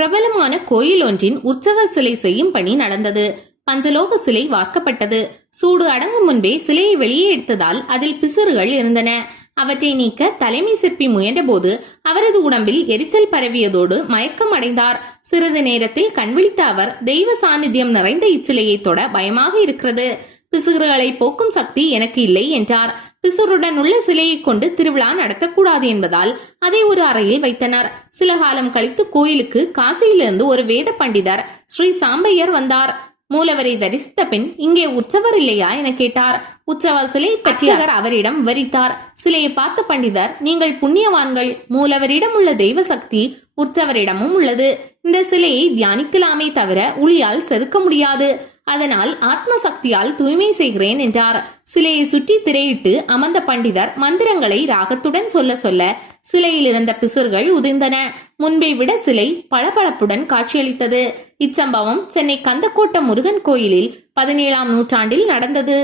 பிரபலமான கோயில் ஒன்றின் உற்சவ சிலை செய்யும் பணி நடந்தது. பஞ்சலோக சிலை வார்க்கப்பட்டது. சூடு அடங்கும் முன்பே சிலையை வெளியே எடுத்ததால் அதில் பிசுறுகள் இருந்தன. அவற்றை நீக்க தலைமை சிற்பி முயன்றபோது அவரது உடம்பில் எரிச்சல் பரவியதோடு மயக்கம் அடைந்தார். சிறிது நேரத்தில் கண்விழித்த அவர், தெய்வ சாநித்தியம் நிறைந்த இச்சிலையை தொட பயமாக இருக்கிறது, பிசுறுகளை போக்கும் சக்தி எனக்கு இல்லை என்றார். பிசுறுடன் உள்ள சிலையை கொண்டு திருவிழா நடத்தக்கூடாது என்பதால் அதை ஒரு அறையில் வைத்தனர். சில காலம் கழித்து கோயிலுக்கு காசியிலிருந்து ஒரு வேத பண்டிதர் ஸ்ரீ சாம்பையர் வந்தார். மூலவரை தரிசித்த பின், இங்கே உற்சவர் இல்லையா என கேட்டார். உற்சவ சிலை பற்றி அவர் அவரிடம் விவரித்தார். சிலையை பார்த்த பண்டிதர், நீங்கள் புண்ணியவான்கள், மூலவரிடம் உள்ள தெய்வ சக்தி உற்சவரிடமும் உள்ளது. இந்த சிலையை தியானிக்கலாமே தவிர உளியால் செதுக்க முடியாது. அதனால் ஆத்ம சக்தியால் தூய்மை செய்கிறேன் என்றார். சிலையை சுற்றி திரையிட்டு அமர்ந்த பண்டிதர் மந்திரங்களை ராகத்துடன் சொல்ல சொல்ல சிலையில் இருந்த பிசுர்கள் உதிர்ந்தன. முன்பை விட சிலை பளபளப்புடன் காட்சியளித்தது. இச்சம்பவம் சென்னை கந்தக்கோட்டம் முருகன் கோயிலில் 17ஆம் நூற்றாண்டில் நடந்தது.